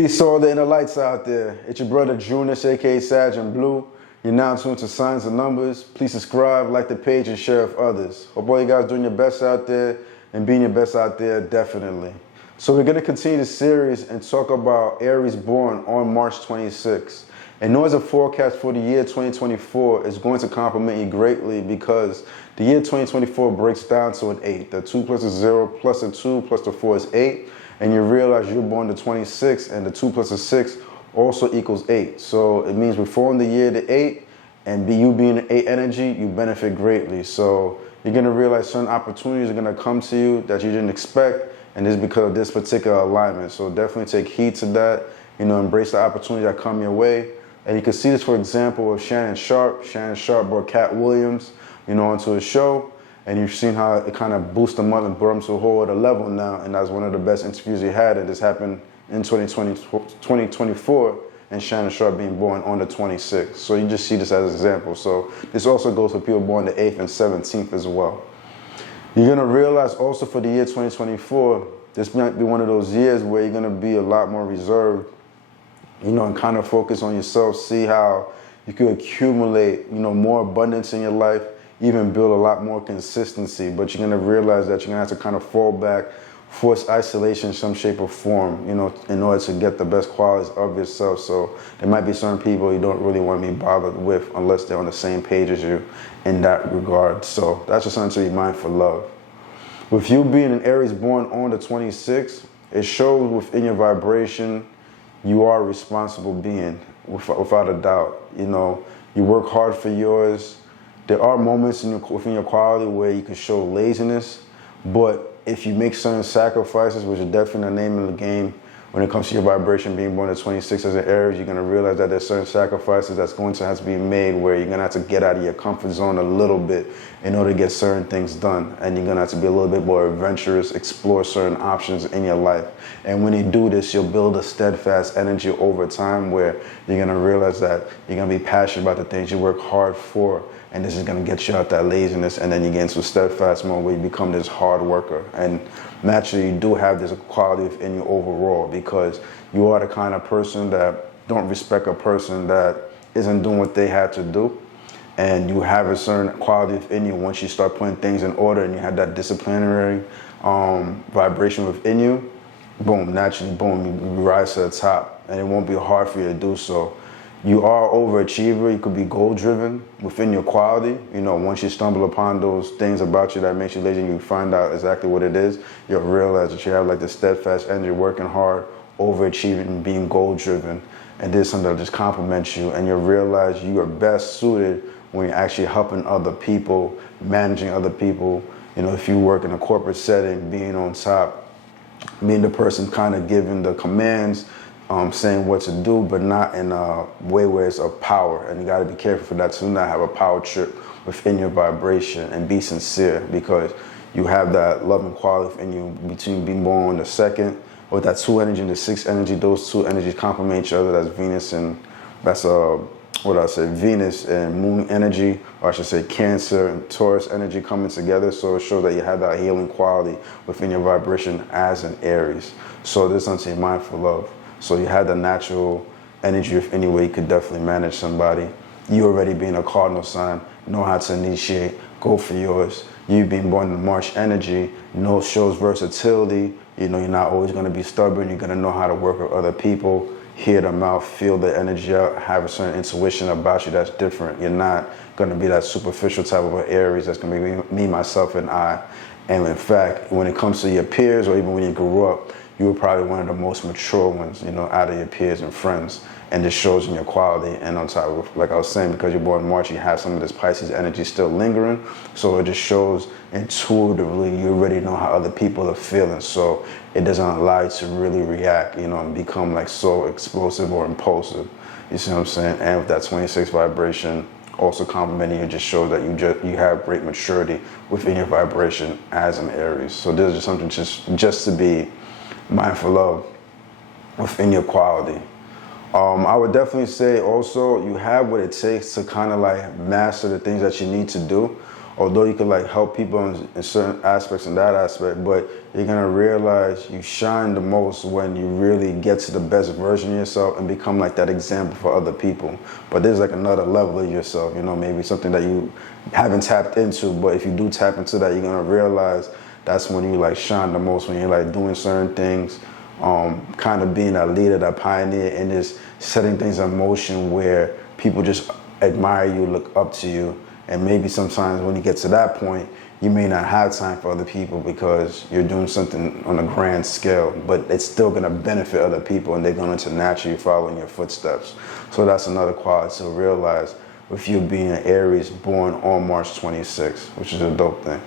Peace to all the inner lights out there. It's your brother Junius, aka Sag and Blue. You're now tuned to Signs and Numbers. Please subscribe, like the page, and share with others. Hope all you guys doing your best out there and being your best out there, definitely. So we're going to continue the series and talk about Aries born on March 26th. And noise of forecast for the year 2024 is going to compliment you greatly because the year 2024 breaks down to an 8. The 2 plus a 0 plus a 2 plus the 4 is 8. And you realize you're born the 26th, and the 2 plus a 6 also equals 8. So it means we're forming the year the 8, and you being the 8 energy, you benefit greatly. So you're going to realize certain opportunities are going to come to you that you didn't expect, and this is because of this particular alignment. So definitely take heed to that. Embrace the opportunities that come your way. And you can see this, for example, with Shannon Sharp. Shannon Sharp brought Cat Williams, onto his show. And you've seen how it kind of boosted them up and brought them to a whole other level now. And that's one of the best interviews he had. And this happened in 2024, and Shannon Sharp being born on the 26th. So you just see this as an example. So this also goes for people born the 8th and 17th as well. You're going to realize also for the year 2024, this might be one of those years where you're going to be a lot more reserved, and kind of focus on yourself, see how you can accumulate, more abundance in your life, even build a lot more consistency. But you're going to realize that you're going to have to kind of fall back, force isolation in some shape or form, in order to get the best qualities of yourself. So there might be certain people you don't really want to be bothered with unless they're on the same page as you in that regard. So that's just something to be mindful of. With you being an Aries born on the 26th, it shows within your vibration you are a responsible being, without a doubt. You work hard for yours. There are moments within your quality where you can show laziness, but if you make certain sacrifices, which is definitely the name of the game, when it comes to your vibration being born at 26 as an Aries, you're going to realize that there's certain sacrifices that's going to have to be made where you're going to have to get out of your comfort zone a little bit in order to get certain things done. And you're going to have to be a little bit more adventurous, explore certain options in your life. And when you do this, you'll build a steadfast energy over time where you're going to realize that you're going to be passionate about the things you work hard for. And this is going to get you out that laziness, and then you get into a steadfast mode where you become this hard worker. And naturally, you do have this quality within you overall because you are the kind of person that don't respect a person that isn't doing what they had to do. And you have a certain quality within you once you start putting things in order and you have that disciplinary vibration within you. Boom, naturally, boom, you rise to the top, and it won't be hard for you to do so. You are an overachiever. You could be goal-driven within your quality. Once you stumble upon those things about you that makes you lazy, you find out exactly what it is, you'll realize that you have like the steadfast energy, working hard, overachieving, being goal-driven. And this is something that just compliments you. And you'll realize you are best suited when you're actually helping other people, managing other people. If you work in a corporate setting, being on top, being the person kind of giving the commands, saying what to do, but not in a way where it's of power. And you got to be careful for that, to not have a power trip within your vibration, and be sincere, because you have that loving quality within you between being born on the 2nd, or that 2 energy and the 6 energy. Those 2 energies complement each other. That's Venus and Venus and Moon energy, or I should say Cancer and Taurus energy coming together. So it shows that you have that healing quality within your vibration as an Aries. So this is something to be mindful of. So you had the natural energy if any way you could definitely manage somebody. You already being a cardinal sign, know how to initiate, go for yours. You being born in March energy, shows versatility. You're not always going to be stubborn. You're going to know how to work with other people, hear them out, feel the energy out, have a certain intuition about you that's different. You're not going to be that superficial type of an Aries that's going to be me, myself, and I. And in fact, when it comes to your peers, or even when you grew up, you were probably one of the most mature ones, out of your peers and friends. And this shows in your quality. And on top of, like I was saying, because you're born in March, you have some of this Pisces energy still lingering. So it just shows intuitively you already know how other people are feeling. So it doesn't allow you to really react, and become like so explosive or impulsive. You see what I'm saying? And with that 26 vibration, also complimenting you, just shows that you have great maturity within your vibration as an Aries. So this is just something just to be mindful of within your quality. I would definitely say also you have what it takes to kind of like master the things that you need to do, although you can like help people in certain aspects in that aspect, but you're gonna realize you shine the most when you really get to the best version of yourself and become like that example for other people. But there's like another level of yourself, you know, maybe something that you haven't tapped into, but if you do tap into that, you're gonna realize that's when you like shine the most, when you're like doing certain things, kind of being that leader, that pioneer, and just setting things in motion where people just admire you, look up to you. And maybe sometimes when you get to that point, you may not have time for other people because you're doing something on a grand scale, but it's still gonna benefit other people and they're going to naturally follow in your footsteps. So that's another quality to realize with you being an Aries born on March 26th, which is a dope thing.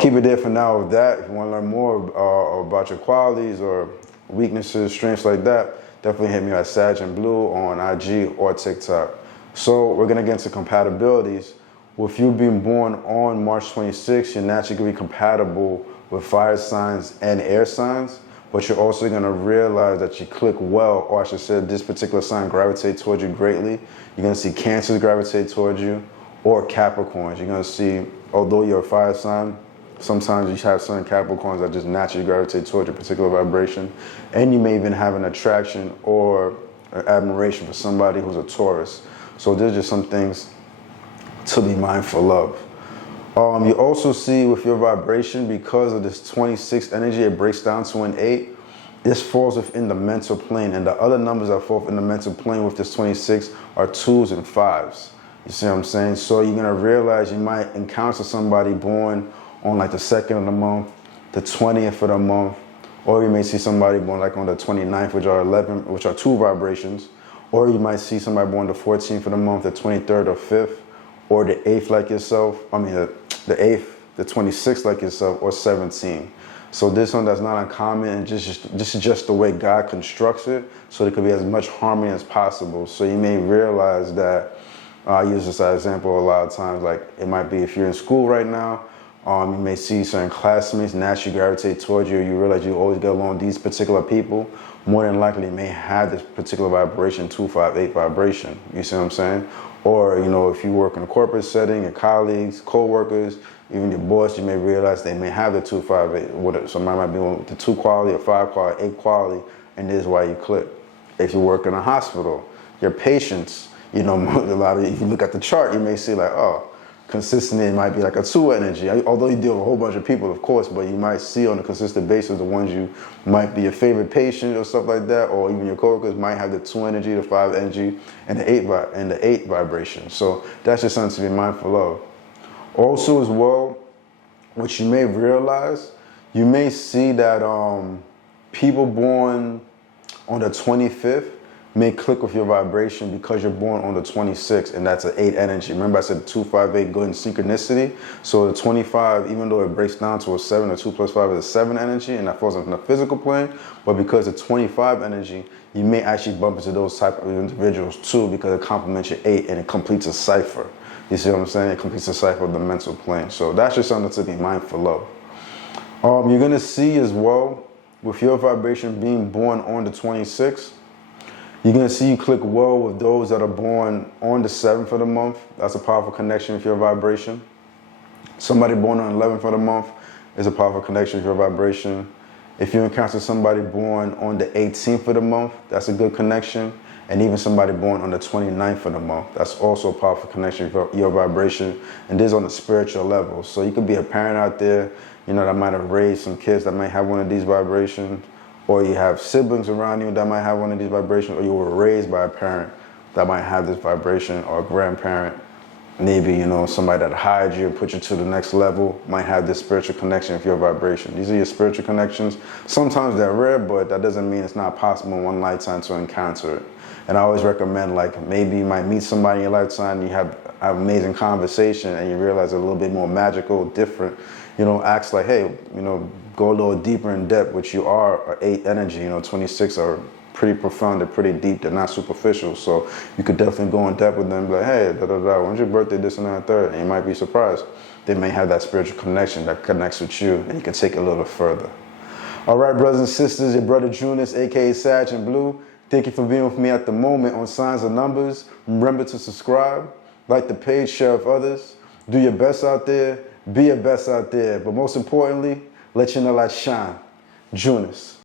Keep it there for now with that. If you want to learn more about your qualities or weaknesses, strengths like that, definitely hit me at Sag and Blue on IG or TikTok. So we're going to get into compatibilities. With you being born on March 26th, you're naturally going to be compatible with fire signs and air signs, but you're also going to realize that you click well, or I should say this particular sign gravitates towards you greatly. You're going to see Cancers gravitate towards you, or Capricorns. You're going to see, although you're a fire sign, sometimes you have certain Capricorns that just naturally gravitate towards your particular vibration. And you may even have an attraction or an admiration for somebody who's a Taurus. So there's just some things to be mindful of. You also see with your vibration, because of this 26 energy, it breaks down to an 8. This falls within the mental plane. And the other numbers that fall within the mental plane with this 26 are 2s and 5s. You see what I'm saying? So you're gonna realize you might encounter somebody born on like the 2nd of the month, the 20th of the month, or you may see somebody born like on the 29th, which are 11, which are 2 vibrations, or you might see somebody born the 14th of the month, the 23rd or 5th, or the 8th like yourself. I mean the 8th, the 26th like yourself, or 17. So this one that's not uncommon, and this is just the way God constructs it, so there could be as much harmony as possible. So you may realize that. I use this as an example a lot of times, like it might be if you're in school right now, you may see certain classmates naturally gravitate towards you, you realize you always get along with these particular people, more than likely you may have this particular vibration, 258 vibration, you see what I'm saying? Or, you know, if you work in a corporate setting, your colleagues, co-workers, even your boss, you may realize they may have the 258, somebody might be with the 2 quality or 5 quality, 8 quality, and this is why you click. If you work in a hospital, your patients, you know, a lot of, if you look at the chart, you may see like, oh, consistently it might be like a 2 energy. Although you deal with a whole bunch of people, of course, but you might see on a consistent basis the ones you might be your favorite patient or stuff like that, or even your coworkers might have the 2 energy, the 5 energy, and the 8 vibration. So that's just something to be mindful of. Also as well, what you may realize, you may see that people born on the 25th may click with your vibration because you're born on the 26th, and that's an 8 energy. Remember I said 2, 5, 8 good in synchronicity. So the 25, even though it breaks down to a 7, or 2 plus 5 is a 7 energy, and that falls on the physical plane, but because of 25 energy, you may actually bump into those type of individuals too, because it complements your 8 and it completes a cipher. You see what I'm saying? It completes a cipher of the mental plane. So that's just something to be mindful of. You're gonna see as well, with your vibration being born on the 26th, you're going to see you click well with those that are born on the 7th of the month. That's a powerful connection with your vibration. Somebody born on the 11th of the month is a powerful connection with your vibration. If you encounter somebody born on the 18th of the month, that's a good connection. And even somebody born on the 29th of the month, that's also a powerful connection with your vibration. And this is on the spiritual level. So you could be a parent out there, you know, that might have raised some kids that might have one of these vibrations. Or you have siblings around you that might have one of these vibrations, or you were raised by a parent that might have this vibration, or a grandparent, maybe, you know, somebody that hired you, put you to the next level, might have this spiritual connection with your vibration. These are your spiritual connections. Sometimes they're rare, but that doesn't mean it's not possible in one lifetime to encounter it. And I always recommend, like, maybe you might meet somebody in your lifetime, you have an amazing conversation, and you realize it's a little bit more magical, different. You know, ask like, hey, you know, go a little deeper in depth, which you are 8 energy, you know, 26 are pretty profound, they're pretty deep, they're not superficial. So you could definitely go in depth with them and be like, hey, when's your birthday, this and that, third? And you might be surprised. They may have that spiritual connection that connects with you, and you can take it a little further. All right, brothers and sisters, your brother Junus, aka Sag and Blue. Thank you for being with me at the moment on Signs and Numbers. Remember to subscribe, like the page, share with others. Do your best out there. Be your best out there. But most importantly, let your inner light shine. Junus.